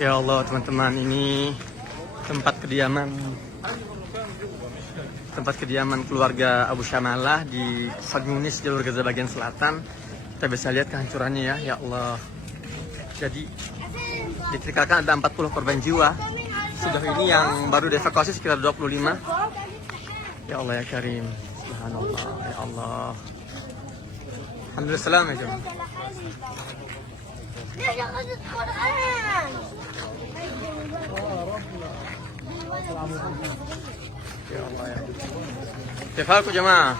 Ya Allah teman-teman, ini tempat kediaman keluarga Abu Syamalah di Khan Yunis, jalur Gaza bagian selatan. Kita bisa lihat kehancurannya ya. Ya Allah. Jadi diceritakan ada 40 korban jiwa. Sejauh ini yang baru dievakuasi sekitar 25. Ya Allah ya Karim. Subhanallah ya Allah. Alhamdulillah salam ya jemaah. يا الله يا كيف حالكم جماعة؟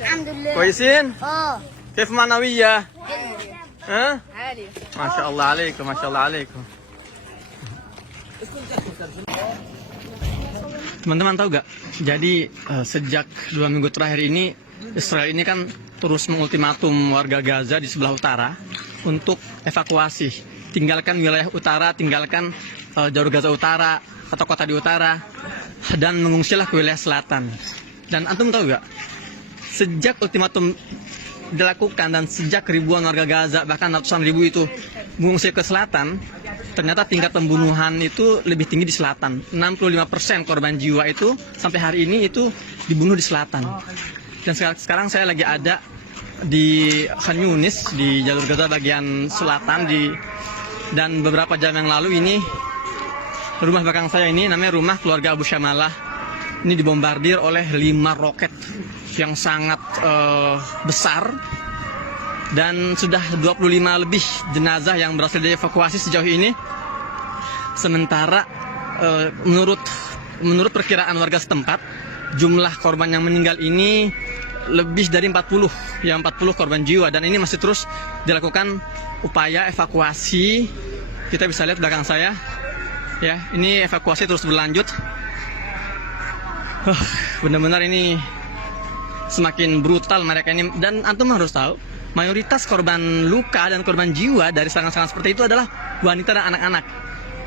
الحمد لله. كويسين؟ اه كيف معنوية؟ ها؟ عالي. ما شاء الله عليكم ما شاء الله عليكم. Teman-teman tahu gak? Jadi sejak 2 minggu terakhir ini Israel ini kan terus mengultimatum warga Gaza di sebelah utara untuk evakuasi, tinggalkan wilayah utara, tinggalkan jalur Gaza utara atau kota di utara, dan mengungsilah ke wilayah selatan. Dan antum tahu gak? Sejak ultimatum dilakukan dan sejak ribuan warga Gaza, bahkan ratusan ribu itu mengungsi ke selatan, ternyata tingkat pembunuhan itu lebih tinggi di selatan. 65% korban jiwa itu sampai hari ini itu dibunuh di selatan. Dan sekarang saya lagi ada di Khan Yunis, di jalur Gaza bagian selatan, dan beberapa jam yang lalu ini rumah belakang saya ini namanya rumah keluarga Abu Syamalah. Ini dibombardir oleh 5 roket yang sangat besar, dan sudah 25 lebih jenazah yang berhasil dievakuasi sejauh ini. Sementara menurut perkiraan warga setempat, jumlah korban yang meninggal ini lebih dari 40 korban jiwa, dan ini masih terus dilakukan upaya evakuasi. Kita bisa lihat belakang saya ya, ini evakuasi terus berlanjut. Benar-benar ini semakin brutal mereka ini, dan antum harus tahu mayoritas korban luka dan korban jiwa dari serangan-serangan seperti itu adalah wanita dan anak-anak.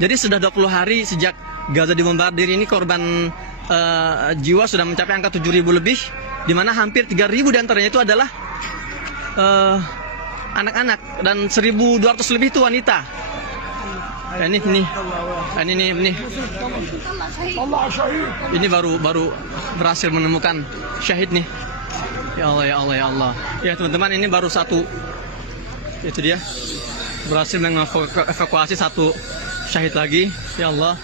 Jadi sudah 20 hari sejak Gaza dibombardir ini, korban jiwa sudah mencapai angka 7.000 lebih, di mana hampir 3.000 diantaranya itu adalah anak-anak, dan 1.200 lebih itu wanita. Ini baru berhasil menemukan syahid nih. Ya Allah ya Allah ya Allah. Ya teman-teman, ini baru satu. Itu dia, berhasil mengevakuasi satu syahid lagi. Ya Allah.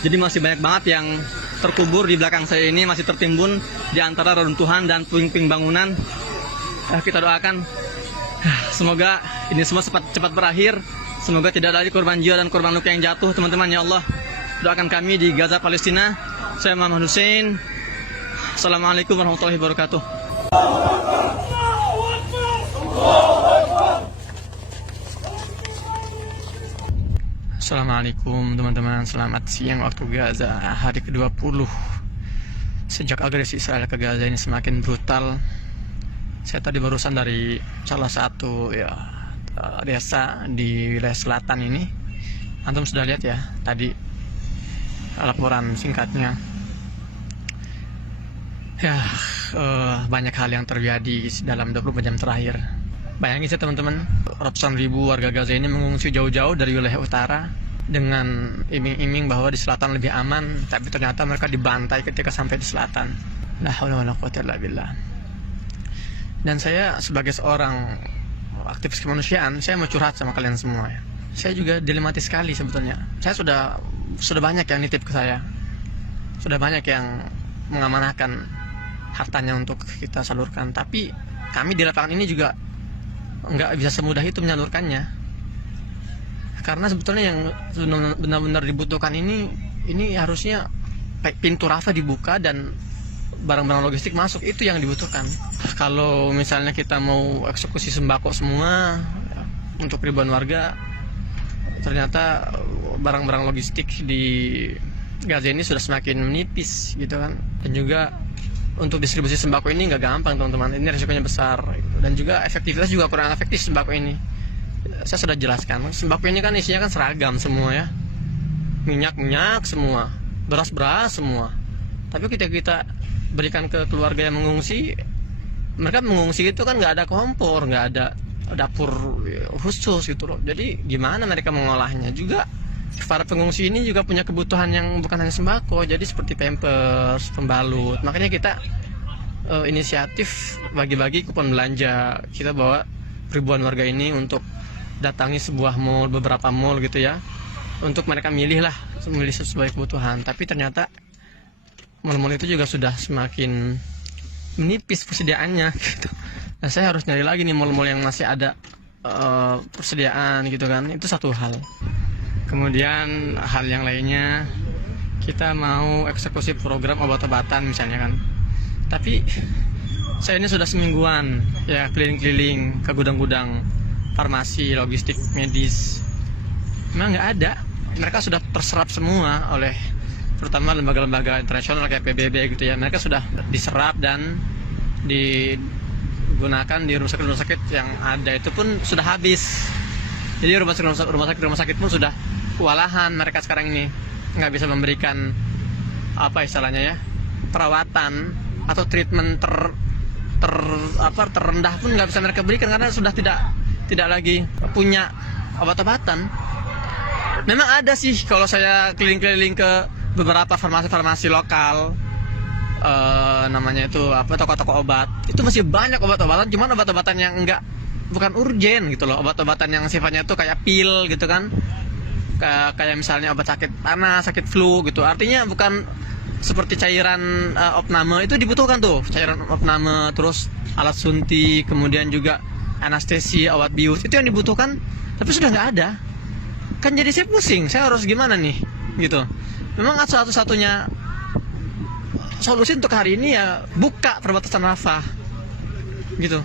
Jadi masih banyak banget yang terkubur di belakang saya ini, masih tertimbun di antara reruntuhan dan puing-puing bangunan. Kita doakan semoga ini semua cepat berakhir. Semoga tidak ada lagi korban jiwa dan korban luka yang jatuh, teman-teman. Ya Allah, doakan kami di Gaza, Palestina. Saya Muhammad Hussein. Assalamualaikum warahmatullahi wabarakatuh. Assalamualaikum teman-teman, selamat siang waktu Gaza, hari ke-20 sejak agresi Israel ke Gaza ini semakin brutal. Saya tadi barusan dari salah satu desa di wilayah selatan ini. Antum sudah lihat ya tadi laporan singkatnya. Banyak hal yang terjadi dalam 24 jam terakhir. Bayangin sih teman-teman, ratusan ribu warga Gaza ini mengungsi jauh-jauh dari wilayah utara dengan iming-iming bahwa di selatan lebih aman, tapi ternyata mereka dibantai ketika sampai di selatan. La haula wala quwwata illa billah. Dan saya sebagai seorang aktivis kemanusiaan, saya mau curhat sama kalian semua ya. Saya juga dilematis sekali sebetulnya. Saya sudah banyak yang nitip ke saya. Sudah banyak yang mengamanahkan hartanya untuk kita salurkan, tapi kami di lapangan ini juga nggak bisa semudah itu menyalurkannya, karena sebetulnya yang benar-benar dibutuhkan ini harusnya pintu rafa dibuka dan barang-barang logistik masuk, itu yang dibutuhkan. Kalau misalnya kita mau eksekusi sembako semua untuk ribuan warga, ternyata barang-barang logistik di Gaza ini sudah semakin menipis gitu kan. Dan juga untuk distribusi sembako ini nggak gampang teman-teman, ini resikonya besar, dan juga efektivitas juga kurang efektif sembako ini. Saya sudah jelaskan, sembako ini kan isinya kan seragam semua ya, minyak semua, beras semua. Tapi kita berikan ke keluarga yang mengungsi, mereka mengungsi itu kan nggak ada kompor, nggak ada dapur khusus gitu loh. Jadi gimana mereka mengolahnya juga para pengungsi ini juga punya kebutuhan yang bukan hanya sembako, jadi seperti pampers, pembalut. Makanya kita inisiatif bagi-bagi kupon belanja. Kita bawa ribuan warga ini untuk datangi sebuah mall, beberapa mall gitu ya, untuk mereka milih sesuai kebutuhan. Tapi ternyata mall-mall itu juga sudah semakin menipis persediaannya gitu. Nah, saya harus nyari lagi nih mall-mall yang masih ada persediaan gitu kan. Itu satu hal. Kemudian hal yang lainnya, kita mau eksekusi program obat-obatan misalnya kan. Tapi saya ini sudah semingguan ya keliling-keliling ke gudang-gudang farmasi, logistik, medis. Memang nggak ada. Mereka sudah terserap semua oleh terutama lembaga-lembaga internasional kayak PBB gitu ya. Mereka sudah diserap dan digunakan di rumah sakit yang ada, itu pun sudah habis. Jadi rumah sakit pun sudah kewalahan mereka sekarang ini, nggak bisa memberikan apa istilahnya ya, perawatan atau treatment terendah pun nggak bisa mereka berikan karena sudah tidak lagi punya obat-obatan. Memang ada sih kalau saya keliling-keliling ke beberapa farmasi lokal, namanya itu toko-toko obat, itu masih banyak obat-obatan, cuman obat-obatan yang bukan urgen gitu loh, obat-obatan yang sifatnya itu kayak pil gitu kan, kayak misalnya obat sakit panas, sakit flu gitu. Artinya bukan seperti cairan opname, itu dibutuhkan tuh cairan opname, terus alat suntik, kemudian juga anestesi, obat bius, itu yang dibutuhkan, tapi sudah nggak ada kan. Jadi saya pusing, saya harus gimana nih gitu. Memang satu-satunya solusi untuk hari ini ya buka perbatasan Rafah gitu.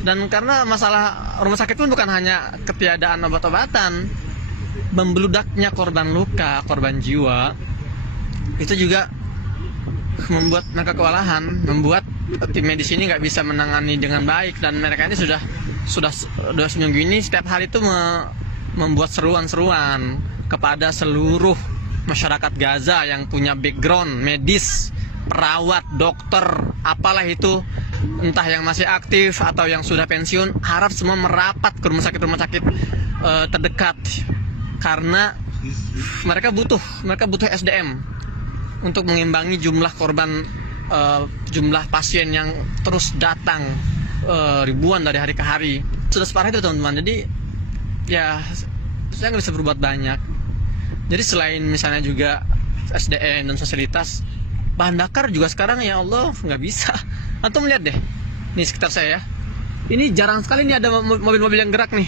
Dan karena masalah rumah sakit pun bukan hanya ketiadaan obat-obatan, membeludaknya korban luka, korban jiwa, itu juga membuat mereka kewalahan, membuat tim medis ini nggak bisa menangani dengan baik. Dan mereka ini sudah seminggu ini setiap hari itu membuat seruan-seruan kepada seluruh masyarakat Gaza yang punya background medis, perawat, dokter, apalah itu, entah yang masih aktif atau yang sudah pensiun, harap semua merapat ke rumah sakit terdekat, karena mereka butuh SDM untuk mengimbangi jumlah korban, jumlah pasien yang terus datang ribuan dari hari ke hari. Sudah separah itu teman-teman. Jadi ya saya nggak bisa berbuat banyak. Jadi selain misalnya juga SDM dan fasilitas, bahan bakar juga sekarang ya Allah nggak bisa. Antum lihat deh, nih sekitar saya, ini jarang sekali nih ada mobil-mobil yang gerak nih,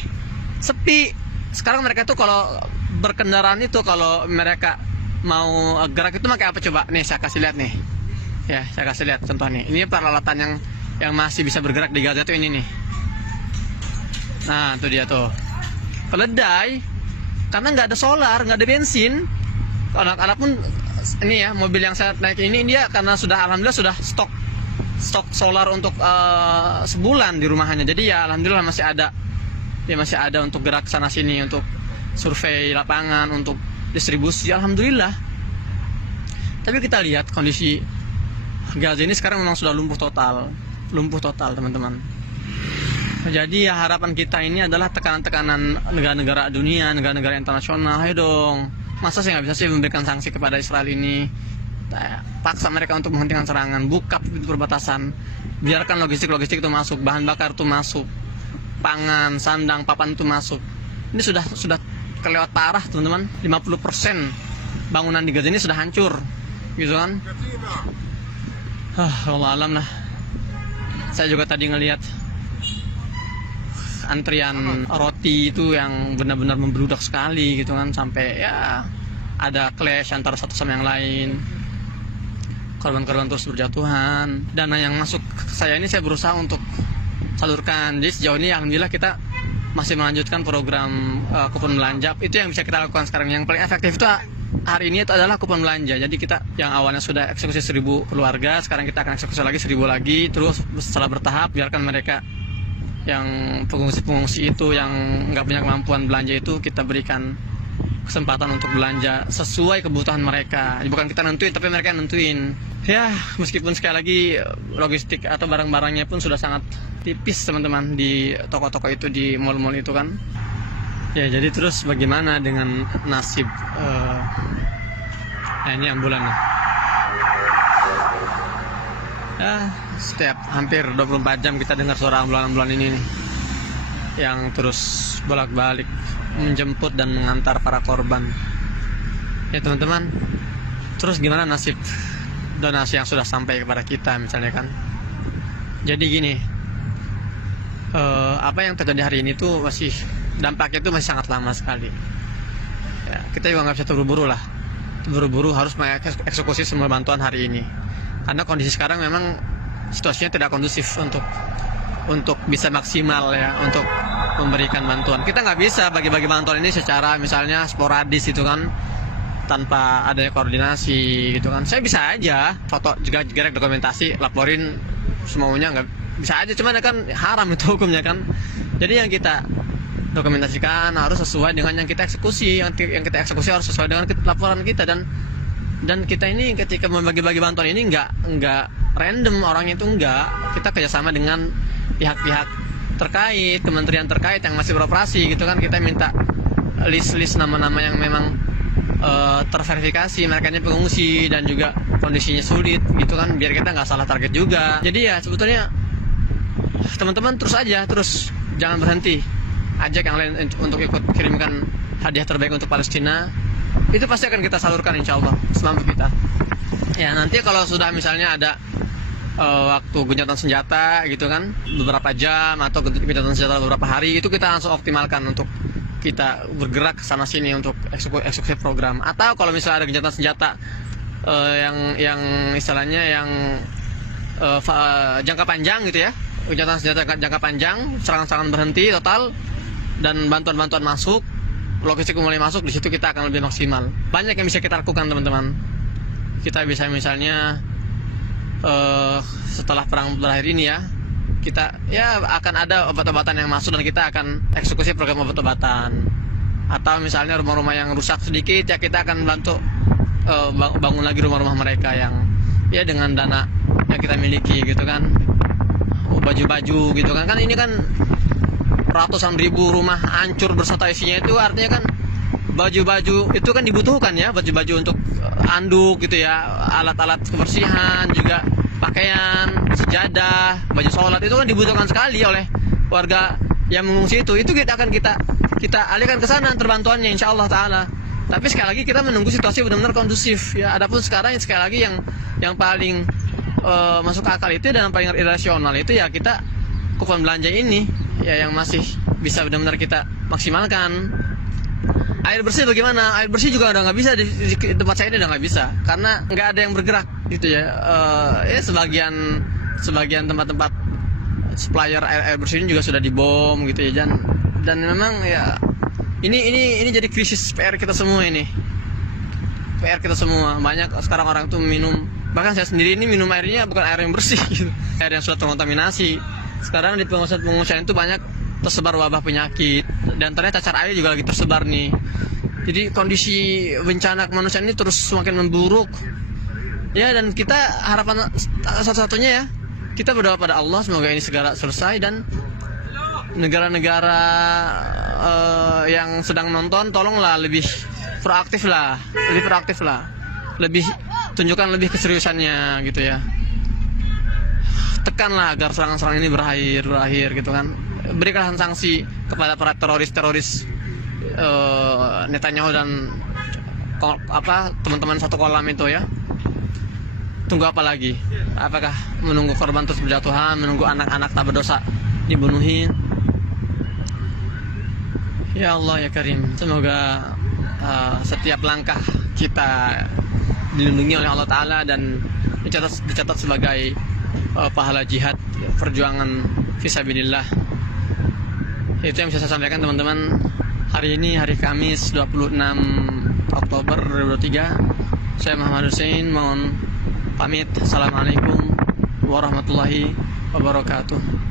sepi. Sekarang mereka tuh kalau berkendaraan itu, kalau mereka mau gerak itu pakai apa coba? Nih saya kasih lihat nih, ya saya kasih lihat contoh nih. Ini peralatan yang masih bisa bergerak di Gaza tuh ini nih. Nah, tuh dia tuh, keledai. Karena nggak ada solar, nggak ada bensin. Anak-anak pun ini ya, mobil yang saya naik ini dia karena sudah alhamdulillah sudah stok solar untuk sebulan di rumahnya. Jadi ya alhamdulillah masih ada untuk gerak sana sini, untuk survei lapangan, untuk distribusi, alhamdulillah. Tapi kita lihat kondisi Gaza ini sekarang memang sudah lumpuh total teman-teman. Jadi ya harapan kita ini adalah tekanan-tekanan negara-negara dunia, negara-negara internasional. Ayo dong, masa saya nggak bisa sih memberikan sanksi kepada Israel ini? Paksa mereka untuk menghentikan serangan, buka pintu perbatasan, biarkan logistik itu masuk, bahan bakar itu masuk, pangan, sandang, papan itu masuk. Ini sudah kelewat parah teman-teman. 50% bangunan di Gaza ini sudah hancur, gitu kan? Allah alam lah. Saya juga tadi ngelihat antrian roti itu yang benar-benar membeludak sekali gitu kan, sampai ya ada clash antara satu sama yang lain, korban-korban terus berjatuhan. Dana yang masuk ke saya ini saya berusaha untuk salurkan. Jadi sejauh ini alhamdulillah kita masih melanjutkan program kupon belanja. Itu yang bisa kita lakukan sekarang. Yang paling efektif itu hari ini itu adalah kupon belanja. Jadi kita yang awalnya sudah eksekusi 1000 keluarga, sekarang kita akan eksekusi lagi 1000 lagi, terus setelah bertahap biarkan mereka yang pengungsi itu yang nggak punya kemampuan belanja itu kita berikan kesempatan untuk belanja sesuai kebutuhan mereka. Bukan kita nentuin, tapi mereka yang nentuin. Ya, meskipun sekali lagi logistik atau barang-barangnya pun sudah sangat tipis teman-teman di toko-toko itu, di mall-mall itu kan. Ya, jadi terus bagaimana dengan nasib ini ambulan nih. Ya, setiap hampir 24 jam kita dengar suara ambulan-ambulan ini nih, yang terus bolak-balik menjemput dan mengantar para korban. Ya teman-teman, terus gimana nasib donasi yang sudah sampai kepada kita misalnya kan. Jadi gini, apa yang terjadi hari ini tuh masih dampaknya itu masih sangat lama sekali ya, kita juga nggak bisa terburu-buru harus mengeksekusi semua bantuan hari ini, karena kondisi sekarang memang situasinya tidak kondusif untuk bisa maksimal ya, untuk memberikan bantuan. Kita nggak bisa bagi-bagi bantuan ini secara misalnya sporadis gitu kan, tanpa adanya koordinasi gitu kan. Saya bisa aja foto juga direct dokumentasi laporin semuanya, nggak bisa aja, cuman kan haram itu hukumnya kan. Jadi yang kita dokumentasikan harus sesuai dengan yang kita eksekusi, yang kita eksekusi harus sesuai dengan laporan kita, dan kita ini ketika membagi-bagi bantuan ini nggak random orangnya itu, kita kerjasama dengan pihak-pihak terkait, kementerian terkait yang masih beroperasi gitu kan. Kita minta list nama-nama yang memang terverifikasi mereka ini pengungsi dan juga kondisinya sulit gitu kan, biar kita nggak salah target juga. Jadi ya sebetulnya teman-teman terus jangan berhenti, ajak yang lain untuk ikut kirimkan hadiah terbaik untuk Palestina. Itu pasti akan kita salurkan insya Allah semampu kita. Ya nanti kalau sudah misalnya ada waktu gencatan senjata gitu kan, beberapa jam atau gencatan senjata beberapa hari, itu kita langsung optimalkan untuk kita bergerak ke sana sini untuk eksekusi program. Atau kalau misalnya ada gencatan senjata yang istilahnya yang jangka panjang gitu ya, gencatan senjata jangka panjang, serangan-serangan berhenti total dan bantuan-bantuan masuk, logistik mulai masuk, di situ kita akan lebih maksimal. Banyak yang bisa kita lakukan teman-teman. Kita bisa misalnya setelah perang berakhir ini ya, kita ya akan ada obat-obatan yang masuk dan kita akan eksekusi program obat-obatan. Atau misalnya rumah-rumah yang rusak sedikit ya, kita akan bantu bangun lagi rumah-rumah mereka yang ya dengan dana yang kita miliki gitu kan. Baju-baju gitu kan, ini kan ratusan ribu rumah hancur berserta isinya, itu artinya kan baju-baju itu kan dibutuhkan ya, baju-baju untuk anduk gitu ya, alat-alat kebersihan juga, pakaian, sejadah, baju sholat, itu kan dibutuhkan sekali oleh warga yang mengungsi itu kita akan kita alihkan ke sana terbantuannya insya Allah taala. Tapi sekali lagi kita menunggu situasi benar-benar kondusif ya. Adapun sekarang sekali lagi yang paling masuk akal itu dan yang paling irasional itu ya kita kupon belanja ini ya, yang masih bisa benar-benar kita maksimalkan. Air bersih bagaimana? Air bersih juga udah nggak bisa di tempat saya ini, udah nggak bisa karena nggak ada yang bergerak gitu ya. Ya sebagian tempat-tempat supplier air bersih ini juga sudah dibom gitu ya, dan memang ya ini jadi krisis PR kita semua ini. PR kita semua, banyak sekarang orang tuh minum, bahkan saya sendiri ini minum airnya bukan air yang bersih gitu. Air yang sudah terkontaminasi. Sekarang di pengungsian itu banyak tersebar wabah penyakit, dan ternyata cacar air juga lagi tersebar nih. Jadi kondisi bencana kemanusiaan ini terus semakin memburuk ya, dan kita harapan satu-satunya ya, kita berdoa pada Allah semoga ini segera selesai, dan negara-negara yang sedang nonton tolonglah lebih proaktif lah, lebih tunjukkan lebih keseriusannya gitu ya. Tekanlah agar serangan-serangan ini berakhir gitu kan. Berikan sanksi kepada para teroris Netanyahu dan teman-teman satu kolam itu ya. Tunggu apa lagi? Apakah menunggu korban terus berjatuhan, menunggu anak-anak tak berdosa dibunuhin? Ya Allah ya Karim, semoga setiap langkah kita dilindungi oleh Allah Ta'ala dan dicatat sebagai pahala jihad, perjuangan fisabilillah. Itu yang bisa saya sampaikan teman-teman. Hari ini hari Kamis 26 Oktober 2023. Saya Muhammad Hussein mohon pamit. Assalamualaikum warahmatullahi wabarakatuh.